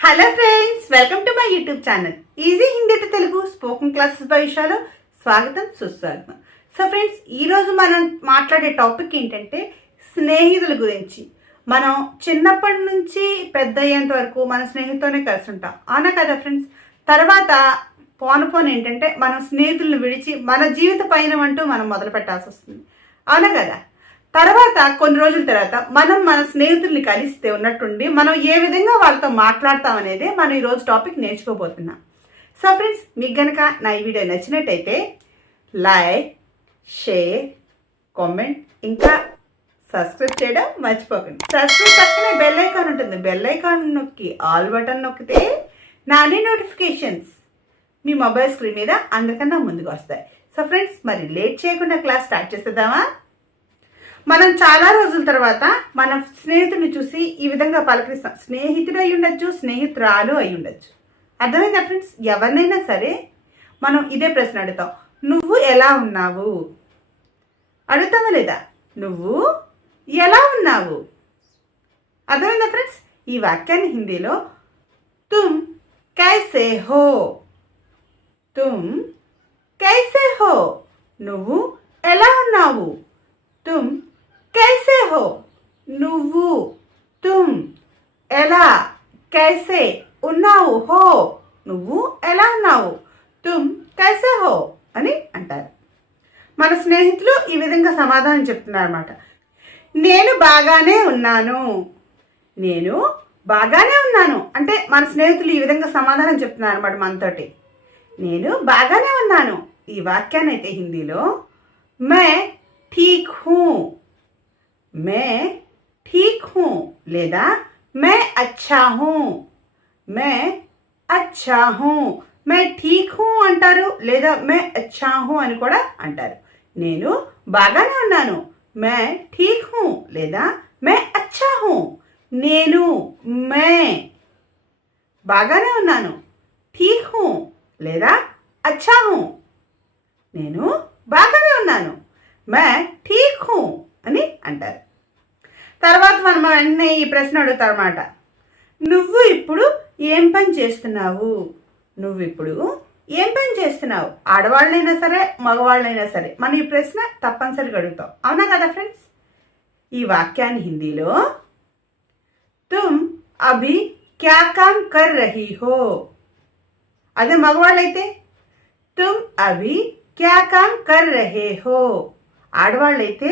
Hello friends welcome to my YouTube channel easy Hindi to Telugu spoken classes bye స్వాగతం సుస్వాగతం so friends ఈరోజు మనం మాట్లాడే topic ఏంటంటే స్నేహితుల గురించి. మనం చిన్నప్పటి నుంచి పెద్ద అయ్యేంత వరకు మన స్నేహితులతోనే కలిసి ఉంటాం. అవునా కదా ఫ్రెండ్స్ తర్వాత పోను పోను ఏంటంటే మనం స్నేహితులను విడిచి మన జీవిత పైన అంటూ మనం మొదలు పెట్టాల్సి వస్తుంది. అవునా కదా? తర్వాత కొన్ని రోజుల తర్వాత మనం మన స్నేహితుల్ని కలిస్తే ఉన్నట్టుండి మనం ఏ విధంగా వాళ్ళతో మాట్లాడతాం అనేది మనం ఈరోజు టాపిక్ నేర్చుకోబోతున్నాం. సో ఫ్రెండ్స్ మీకు కనుక నా ఈ వీడియో నచ్చినట్టయితే లైక్ షేర్ కామెంట్ ఇంకా సబ్స్క్రైబ్ చేయడం మర్చిపోకండి. సబ్స్క్రైబ్ పక్కనే బెల్ ఐకాన్ ఉంటుంది. బెల్ ఐకాన్ నొక్కి ఆల్ బటన్ నొక్కితే నా అన్ని నోటిఫికేషన్స్ మీ మొబైల్ స్క్రీన్ మీద అందరికన్నా ముందుకు వస్తాయి. సో ఫ్రెండ్స్ మరి లేట్ చేయకుండా క్లాస్ స్టార్ట్ చేసేద్దామా? మనం చాలా రోజుల తర్వాత మన స్నేహితుడిని చూసి ఈ విధంగా పలకరిస్తాం. స్నేహితుడు అయి ఉండొచ్చు స్నేహితురాలు అయి ఉండొచ్చు. అర్థమైందా ఫ్రెండ్స్? ఎవరినైనా సరే మనం ఇదే ప్రశ్న అడుగుతాం. నువ్వు ఎలా ఉన్నావు? అడుగుతావా లేదా? నువ్వు ఎలా ఉన్నావు? అర్థమైందా ఫ్రెండ్స్? ఈ వాక్యాన్ని హిందీలో తుమ్ కైసే హో. తుమ్ కైసే హో. నువ్వు ఎలా ఉన్నావు? తుమ్ కైసే హో నువ్వు తుమ్ ఎలా కైసే ఉన్నావు హో నువ్వు ఎలా ఉన్నావు తుమ్ కైసే హో అని అంటారు. మన స్నేహితులు ఈ విధంగా సమాధానం చెప్తున్నారు అనమాట నేను బాగానే ఉన్నాను. నేను బాగానే ఉన్నాను. అంటే మన స్నేహితులు ఈ విధంగా సమాధానం చెప్తున్నారు అనమాట మనతోటి. నేను బాగానే ఉన్నాను. ఈ వాక్యాన్ని అయితే హిందీలో మే ఠీక్ హూ మే ఠీక్ హూ లేదా మే అచ్చా హూ మే అచ్చా హూ మే ఠీక్ హూ అంటారు లేదా మే అచ్చా హూ అని కూడా అంటారు। నేను బాగానే ఉన్నాను మే ఠీక్ హూ లేదా మే అచ్చా హూ నేను మే బాగానే ఉన్నాను ఠీక్ హూ లేదా అచ్చా హూ నేను బాగానే ఉన్నాను మే ఠీక్ హూ అంటారు. తర్వాత మనం వెంటనే ఈ ప్రశ్న అడుగుతారన్నమాట నువ్వు ఇప్పుడు ఏం పని చేస్తున్నావు? నువ్వు ఇప్పుడు ఏం పని చేస్తున్నావు? ఆడవాళ్ళైనా సరే మగవాళ్ళైనా సరే మనం ఈ ప్రశ్న తప్పనిసరిగా అడుగుతాం. అవునా కదా ఫ్రెండ్స్? ఈ వాక్యాన్ని హిందీలో తుమ్ అభి క్యా కామ్ కర్ రహీ హో? అదే మగవాళ్ళైతే తుమ్ అభి క్యా కామ్ కర్ రహే హో? ఆడవాళ్ళైతే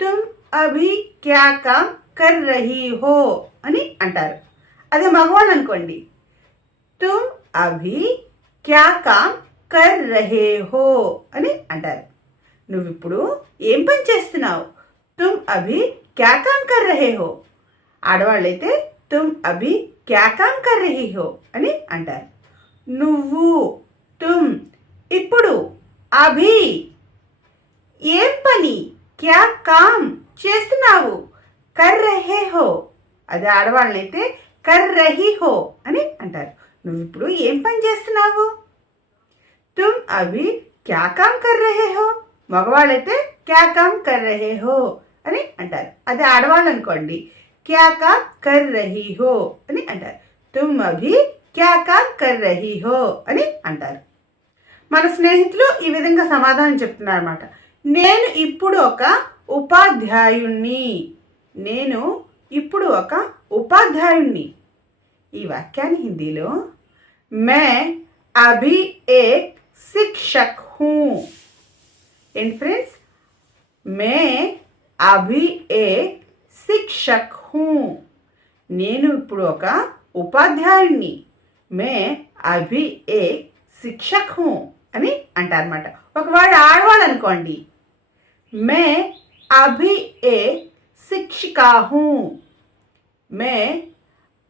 తుమ్ అభి క్యా కామ్ కర్ రహీ హో అని అంటారు. అదే మగవాళ్ళు అనుకోండి. తుమ్ అభి క్యా కామ్ కర్ రహే హో అని అంటారు. నువ్వు ఇప్పుడు ఏం పని చేస్తున్నావు? తుమ్ అభి క్యా కామ్ కర్ రహే హో. ఆడవాళ్ళైతే తుమ్ అభి క్యా కామ్ కర్ రహీ హో అని అంటారు. నువ్వు తుమ్ ఇప్పుడు అభి ఏం పని? క్యా కామ్ చేస్తున్నావు? కర్ రహే హో. అది ఆడవాళ్ళనైతే కర్ రహీ హో అని అంటారు. నువ్వు ఇప్పుడు ఏం పని చేస్తున్నావు? తుమ్ అవి క్యా కామ్ కర్ రహే హో? మగవాళ్ళైతే క్యా కామ్ కర్ రహే హో అని అంటారు. అది ఆడవాళ్ళు అనుకోండి. క్యా కామ్ కర్ రహీ హో అని అంటారు. తుమ్ అభి క్యా కామ్ కర్ రహీ హో అని అంటారు. మన స్నేహితులు ఈ విధంగా సమాధానం చెప్తున్నారు అనమాట నేను ఇప్పుడు ఒక ఉపాధ్యాయుణ్ణి. నేను ఇప్పుడు ఒక ఉపాధ్యాయుణ్ణి. ఈ వాక్యాన్ని హిందీలో మే అభి ఏక్ శిక్షక్ హూ. ఏంటి ఫ్రెండ్స్? మే అభి ఏక్ శిక్షక్ హూ. నేను ఇప్పుడు ఒక ఉపాధ్యాయుణ్ణి. మే అభి ఏక్ శిక్షక్ హూ అని అంటారనమాట ఒకవేళ ఆడవాళ్ళు అనుకోండి మే అభి एक शिक्षिका हूँ। మే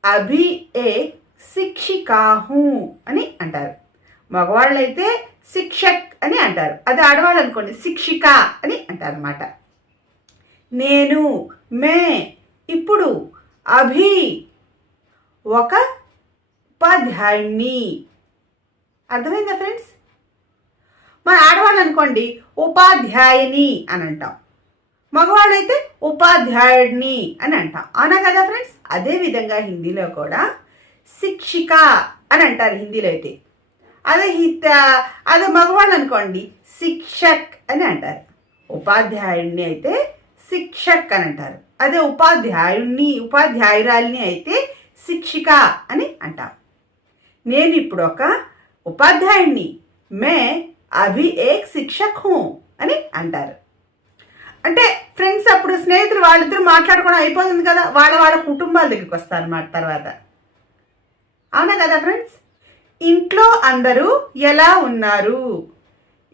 అభి ఏ శిక్షికా హూ అని అంటారు। మగవాళ్ళైతే శిక్షక్ అని అంటారు. అది ఆడవాళ్ళు అనుకోండి శిక్షిక అని అంటారు అనమాట నేను మే ఇప్పుడు అభి ఒక ఉపాధ్యాయుణ్ణి. అర్థమైందా ఫ్రెండ్స్? మన ఆడవాళ్ళు అనుకోండి ఉపాధ్యాయుని అని అంటాం. మగవాళ్ళైతే ఉపాధ్యాయుడిని అని అంటాం. అవునా కదా ఫ్రెండ్స్? అదే విధంగా హిందీలో కూడా శిక్షిక అని అంటారు హిందీలో అయితే. అదే హిత అదే మగవాళ్ళు అనుకోండి శిక్షక్ అని అంటారు. ఉపాధ్యాయుడిని అయితే శిక్షక్ అని అంటారు. అదే ఉపాధ్యాయుడిని ఉపాధ్యాయురాలిని అయితే శిక్షిక అని అంటాం. నేను ఇప్పుడు ఒక ఉపాధ్యాయుడిని. మే అభి ఏక్ శిక్షక్ హూ అని అంటారు. అంటే ఫ్రెండ్స్ అప్పుడు స్నేహితులు వాళ్ళిద్దరు మాట్లాడుకోవడం అయిపోతుంది కదా వాళ్ళ వాళ్ళ కుటుంబాల దగ్గరికి వస్తారు అన్నమాట తర్వాత. అవునా కదా ఫ్రెండ్స్? ఇంట్లో అందరూ ఎలా ఉన్నారు?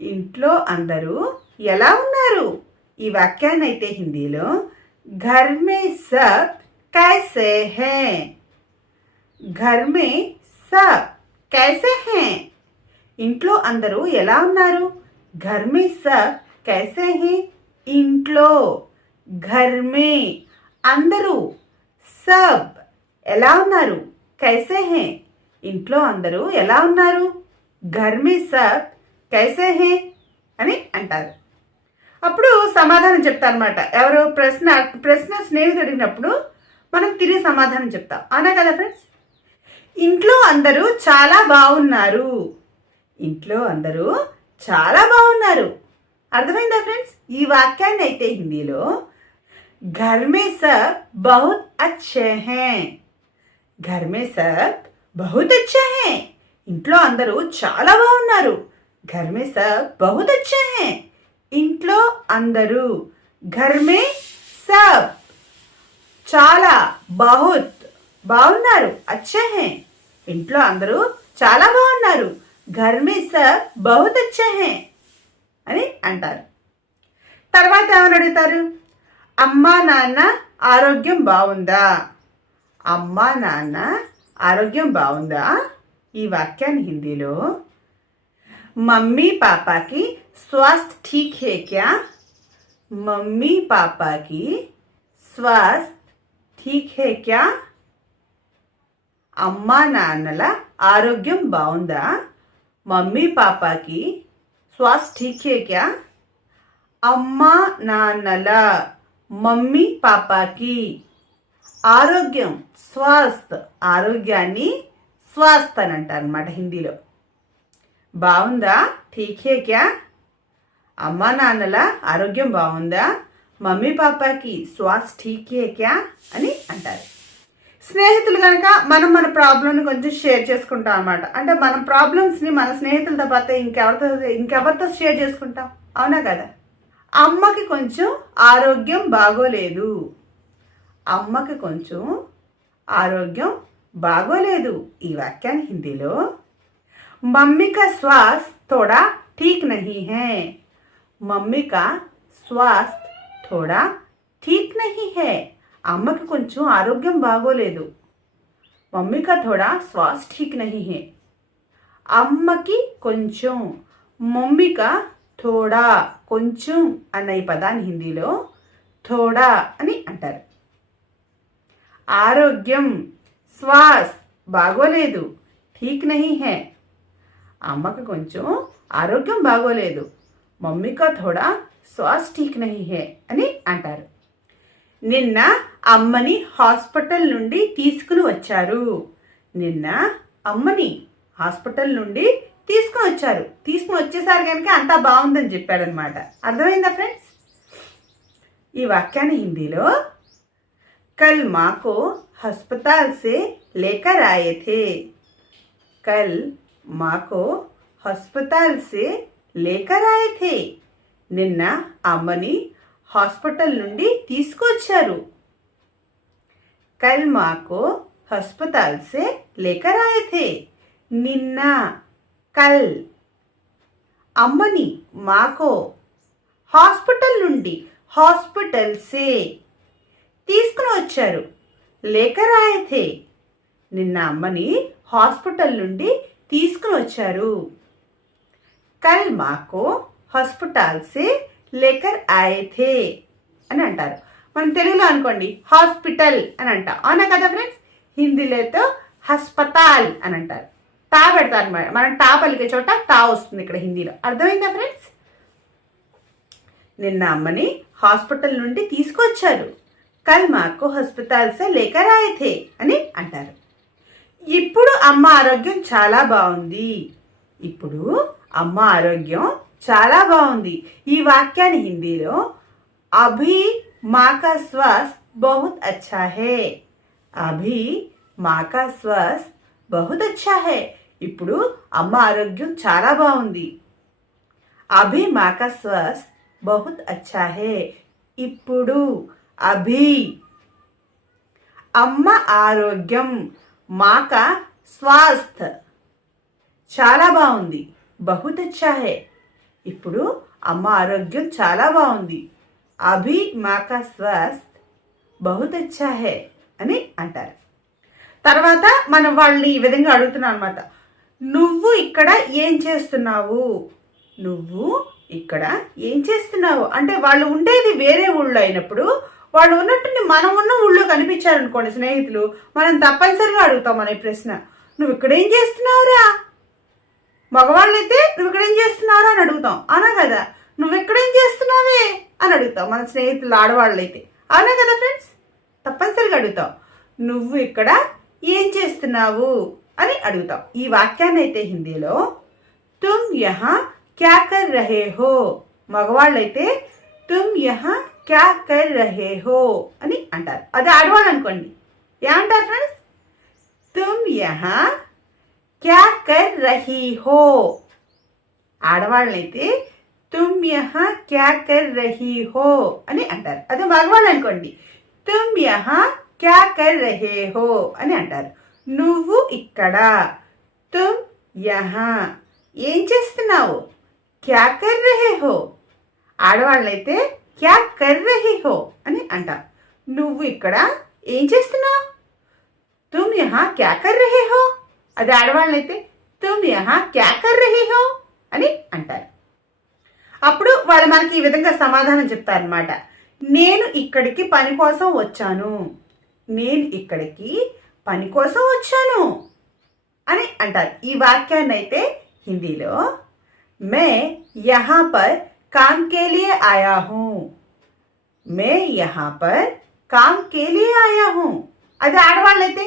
ఇంట్లో అందరూ ఎలా ఉన్నారు? ఈ వాక్యాన్ని అయితే హిందీలో ఘర్మే సబ్ కైసే హే. ఘర్ సబ్ కైసే హే. ఇంట్లో అందరూ ఎలా ఉన్నారు? ఘర్మే సబ్ కైసే హే? ఇంట్లో. ఘర్మే. అందరూ. సబ్. ఎలా ఉన్నారు? కైసే హే? ఇంట్లో అందరూ ఎలా ఉన్నారు? ఘర్మే సబ్ కైసే హే? అని అంటారు. అప్పుడు సమాధానం చెప్తారనమాట ఎవరు ప్రశ్న ప్రశ్న స్నేహితుడు అడిగినప్పుడు మనం తిరిగి సమాధానం చెప్తాం. అవునా కదా ఫ్రెండ్స్? ఇంట్లో అందరూ చాలా బాగున్నారు. ఇంట్లో అందరూ చాలా బాగున్నారు. అర్థమైందా ఫ్రెండ్స్? ఈ వాక్యాన్ని అయితే హిందీలో ఘర్ మే సబ్ బహుత్ అచ్చే హే. ఘర్ మే సబ్ బహుత్ అచ్చే హే. ఇంట్లో అందరూ చాలా బాగున్నారు. ఘర్ మే సబ్ బహుత్ అచ్చే హే. ఇంట్లో అందరూ ఘర్ మే సబ్ చాలా బహుత్ బాగున్నారు అచ్చే హే. ఇంట్లో అందరూ చాలా బాగున్నారు. ఘర్ మే సబ్ బహుత్ అచ్చే హే అని అంటారు. తర్వాత ఏమని అడుగుతారు? అమ్మా నాన్న ఆరోగ్యం బాగుందా? అమ్మా నాన్న ఆరోగ్యం బాగుందా? ఈ వాక్యాన్ని హిందీలో మమ్మీ పాపాకి స్వాస్థ్య ఠీక్ హే క్యా? మమ్మీ పాపాకి స్వాస్థ్య ఠీక్ హే క్యా? అమ్మా నాన్నల ఆరోగ్యం బాగుందా? మమ్మీ పాపాకి స్వాస్థ్య ఠీక్ హే క్యా అమ్మా నాన్నల మమ్మీ పాపాకి ఆరోగ్యం స్వాస్థ్ ఆరోగ్యాన్ని స్వాస్థ్ అని అంటారు అనమాట హిందీలో. బాగుందా? ఠీకే క్యా అమ్మా నాన్నల ఆరోగ్యం బాగుందా? మమ్మీ పాపాకి శ్వాస ఠీకే క్యా అని అంటారు. స్నేహితులు కనుక మనం మన ప్రాబ్లమ్ని కొంచెం షేర్ చేసుకుంటాం అనమాట అంటే మన ప్రాబ్లమ్స్ని మన స్నేహితులతో పాటు ఇంకెవరితో ఇంకెవరితో షేర్ చేసుకుంటాం? అవునా కదా? అమ్మకి కొంచెం ఆరోగ్యం బాగోలేదు. అమ్మకి కొంచెం ఆరోగ్యం బాగోలేదు. ఈ వాక్యాన్ని హిందీలో మమ్మీ కా శ్వాస్ థోడా ఠీక్ నహీ హే. మమ్మీ కా శ్వాస్ థోడా ఠీక్ నహీ హే. అమ్మకి కొంచెం ఆరోగ్యం బాగోలేదు. మమ్మీ కా థోడా శ్వాస్ ఠీక్ నహి హే అమ్మకి కొంచెం మమ్మిక థోడా కొంచెం అన్న ఈ పదాన్ని హిందీలో థోడా అని అంటారు. ఆరోగ్యం శ్వాస్ బాగోలేదు ఠీక్ నహి హే అమ్మకి కొంచెం ఆరోగ్యం బాగోలేదు మమ్మీకా థోడా శ్వాస్ ఠీక్ నహి హే అని అంటారు. నిన్న అమ్మని హాస్పిటల్ నుండి తీసుకుని వచ్చారు. నిన్న అమ్మని హాస్పిటల్ నుండి తీసుకుని వచ్చారు. తీసుకుని వచ్చేసారు కనుక అంతా బాగుందని చెప్పాడనమాట. అర్థమైందా ఫ్రెండ్స్? ఈ వాక్యాన్ని హిందీలో కల్ మాకు హస్పతాల్ సే లేకర్ ఆయే థే కల్ మాకు హస్పతాల్ సే లేకర్ ఆయే థే నిన్న అమ్మని హాస్పిటల్ నుండి తీసుకొచ్చారు. కల్ మాకో హస్పతాల్ సే లేకర్ ఆయే థే నిన్న కల్ అమ్మని మాకో హాస్పిటల్ నుండి హాస్పిటల్ సే తీసుకుని వచ్చారు. లేకర్ ఆయే థే నిన్న అమ్మని హాస్పిటల్ నుండి తీసుకుని వచ్చారు. కల్ మాకో హాస్పిటల్ సే లేకర్ అయితే అని అంటారు. మనం తెలుగులో అనుకోండి హాస్పిటల్ అని అంట. అవునా కదా ఫ్రెండ్స్? హిందీలో హస్పతాల్ అని అంటారు. తా పెడతారు మనం టా పలికే చోట తా వస్తుంది ఇక్కడ హిందీలో. అర్థమైందా ఫ్రెండ్స్? నిన్న అమ్మని హాస్పిటల్ నుండి తీసుకొచ్చారు. కల్ మాకు హాస్పిటల్ లేక లేకర్ అని అంటారు. ఇప్పుడు అమ్మ ఆరోగ్యం చాలా బాగుంది. ఇప్పుడు అమ్మ ఆరోగ్యం చాలా బాగుంది. ఈ వాక్యాన్ని హిందీలో అభి మాకా స్వాస్థ్ బహుత్ అచ్చా హే. అభి మాకా స్వాస్థ్ బహుత్ అచ్చా హే. ఇప్పుడు అమ్మ ఆరోగ్యం చాలా బాగుంది. అభి మాకా స్వాస్ బహుత్ అచ్చా హే. ఇప్పుడు అభి అమ్మ ఆరోగ్యం మాక స్వాస్థ్. చాలా బాగుంది. బహుత్ అచ్చా హే. ఇప్పుడు అమ్మ ఆరోగ్యం చాలా బాగుంది. అభి మాకా స్వాస్థ్ బహుత్ అచ్చా హే అని అంటారు. తర్వాత మనం వాళ్ళని ఈ విధంగా అడుగుతున్నాం అనమాట నువ్వు ఇక్కడ ఏం చేస్తున్నావు? నువ్వు ఇక్కడ ఏం చేస్తున్నావు? అంటే వాళ్ళు ఉండేది వేరే ఊళ్ళో అయినప్పుడు వాళ్ళు ఉన్నట్టుని మనం ఉన్న ఊళ్ళో కనిపించారనుకోండి స్నేహితులు మనం తప్పనిసరిగా అడుగుతాం అనే ప్రశ్న. నువ్వు ఇక్కడ ఏం చేస్తున్నావురా? మగవాళ్ళు అయితే నువ్వు ఇక్కడ ఏం చేస్తున్నావు అని అడుగుతాం. అవునా కదా? నువ్వు ఎక్కడేం చేస్తున్నావే అని అడుగుతాం. మన స్నేహితులు ఆడవాళ్ళు అయితే అవునా కదా ఫ్రెండ్స్? తప్పనిసరిగా అడుగుతాం. నువ్వు ఇక్కడ ఏం చేస్తున్నావు? అని అడుగుతాం. ఈ వాక్యాన్ని అయితే హిందీలో తుమ్ యహా క్యా కర్ రహే హో? మగవాళ్ళైతే తుమ్ యహ క్యా కర్ రహే హో? అని అంటారు. అది ఆడవాళ్ళు అనుకోండి ఏమంటారు ఫ్రెండ్స్? తుమ్ యహా క్యా కర్ రహీ హో ఆడవాళ్ళైతే తుమ్ యహా క్యా కర్ రహీ హో అని అంటారు. అదే మగవాళ్ళు అనుకోండి. తుమ్ యహా క్యా కర్ రహే హో అని అంటారు. నువ్వు ఇక్కడ. తుమ్ యహా ఏం చేస్తున్నావు? క్యా కర్ రహే హో. ఆడవాళ్ళైతే క్యా కర్ రహీ హో అని అంటారు. నువ్వు ఇక్కడ ఏం చేస్తున్నావు? తుమ్ యహా క్యా కర్ రహే హో? అది ఆడవాళ్ళైతే తుమ్ యహా క్యా కర్ రహీ హో అని అంటారు. అప్పుడు వాళ్ళు మనకి ఈ విధంగా సమాధానం చెప్తారనమాట నేను ఇక్కడికి పని కోసం వచ్చాను. నేను ఇక్కడికి పని కోసం వచ్చాను అని అంటారు. ఈ వాక్యాన్ని అయితే హిందీలో మే యహా పర్ కామ్ కే ఆయా హూ. మే యహా పర్ కామ్ కే లియే ఆయా హూ. అది ఆడవాళ్ళైతే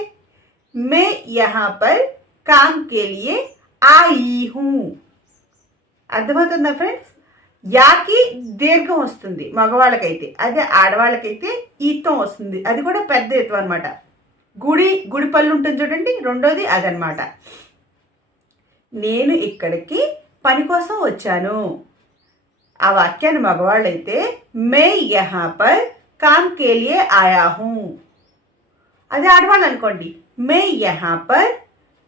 మే యహా పర్ काम के लिए आई హూ అర్థమవుతుందా ఫ్రెండ్స్ యాకి దీర్ఘం వస్తుంది మగవాళ్ళకైతే. అదే ఆడవాళ్ళకైతే ఈతం వస్తుంది. అది కూడా పెద్ద ఎత్తు అనమాట గుడి గుడి పళ్ళు ఉంటుంది చూడండి రెండోది అదనమాట నేను ఇక్కడికి పని కోసం వచ్చాను. ఆ వాక్యాన్ని మగవాళ్ళైతే మే యహా పర్ కామ్ కేలియే ఆయా హూ. అదే ఆడవాళ్ళు అనుకోండి మే యహా పర్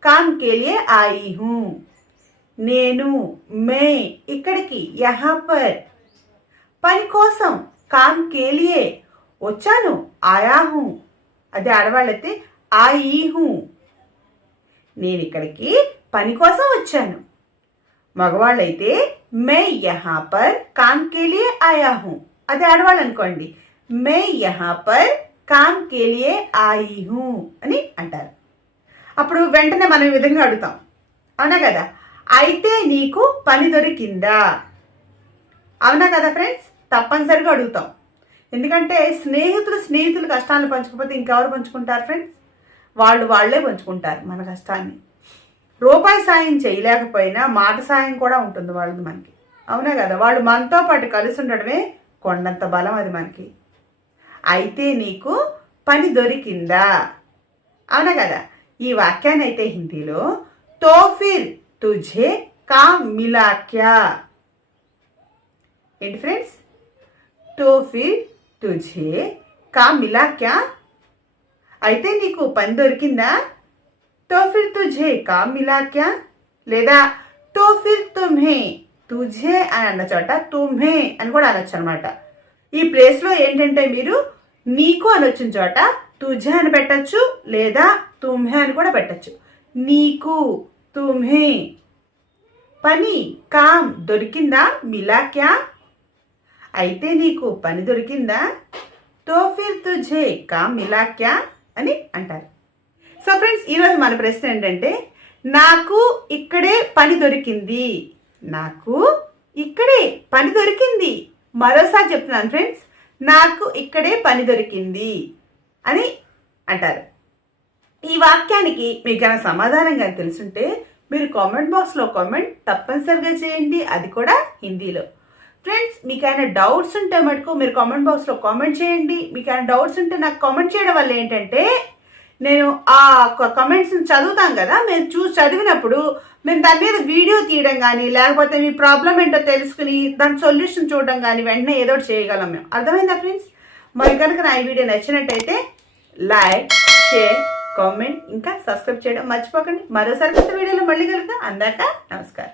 కామ్ కే ఆయి హూ నేను మే ఇక్కడికి యహా పర్ పని కోసం కామ్ కేలియే వచ్చాను ఆయా హూ అది ఆడవాళ్ళైతే ఆయి హూ నేను ఇక్కడికి పని కోసం వచ్చాను. మగవాళ్ళైతే మే యహా పర్ కామ్ కేలియే ఆయా హూ అది ఆడవాళ్ళు అనుకోండి. మే యహా పర్ కామ్ కేలియే ఆయి హూ అని అంటారు. అప్పుడు వెంటనే మనం ఈ విధంగా అడుగుతాం. అవునా కదా? అయితే నీకు పని దొరికిందా? అవునా కదా ఫ్రెండ్స్? తప్పనిసరిగా అడుగుతాం. ఎందుకంటే స్నేహితులు స్నేహితులు కష్టాన్ని పంచుకోకపోతే ఇంకెవరు పంచుకుంటారు ఫ్రెండ్స్? వాళ్ళు వాళ్ళే పంచుకుంటారు మన కష్టాన్ని. రూపాయి సాయం చేయలేకపోయినా మాట సాయం కూడా ఉంటుంది వాళ్ళది మనకి. అవునా కదా? వాళ్ళు మనతో పాటు కలిసి ఉండడమే కొండంత బలం అది మనకి. అయితే నీకు పని దొరికిందా? అవునా కదా? ఈ వాక్యానైతే హిందీలో తోఫిర్ తుజే తుఝే కామ్ మిలా క్యా? ఏంటి ఫ్రెండ్స్? తోఫిర్ తుజే తుఝే కామ్ మిలా క్యా? అయితే నీకు పని దొరికిందా? తోఫిర్ తుజే తుఝే కామ్ మిలా క్యా? లేదా తోఫిర్ తుమ్హే తుఝే అని అన్న చోట తుమ్హే అని కూడా అనొచ్చు అనమాట ఈ ప్లేస్లో ఏంటంటే మీరు నీకు అనొచ్చిన చోట తుజా అని పెట్టచ్చు లేదా తుమ్హే అని కూడా పెట్టచ్చు. నీకు తుమ్హే. పని కామ్ దొరికిందా? మిలా క్యా అయితే నీకు పని దొరికిందా? తో ఫిర్ కామ్ మిలా క్యా అని అంటారు. సో ఫ్రెండ్స్ ఈరోజు మన ప్రశ్న ఏంటంటే నాకు ఇక్కడే పని దొరికింది. నాకు ఇక్కడే పని దొరికింది. మరోసారి చెప్తున్నాను ఫ్రెండ్స్ నాకు ఇక్కడే పని దొరికింది. అని అంటారు. ఈ వాక్యానికి మీకు ఏమైనా సమాధానం కానీ తెలుసుంటే మీరు కామెంట్ బాక్స్లో కామెంట్ తప్పనిసరిగా చేయండి. అది కూడా హిందీలో. ఫ్రెండ్స్ మీకు ఏమైనా డౌట్స్ ఉంటే మటుకు మీరు కామెంట్ బాక్స్లో కామెంట్ చేయండి. మీకు ఏమైనా డౌట్స్ ఉంటే నాకు కామెంట్ చేయడం వల్ల ఏంటంటే నేను ఆ కమెంట్స్ని చదువుతాం కదా మేము చూసి చదివినప్పుడు మేము దాని మీద వీడియో తీయడం కానీ లేకపోతే మీ ప్రాబ్లం ఏంటో తెలుసుకుని దాని సొల్యూషన్ చూడడం కానీ వెంటనే ఏదో చేయగలం మేము. అర్థమైందా ఫ్రెండ్స్ మరి కనుక నా ఈ వీడియో నచ్చినట్టయితే లైక్ షేర్ కామెంట్ ఇంకా సబ్స్క్రైబ్ చేయడం మర్చిపోకండి. మరోసారి కొత్త వీడియోలో మళ్ళీ కలుగుతా అందాక నమస్కారం.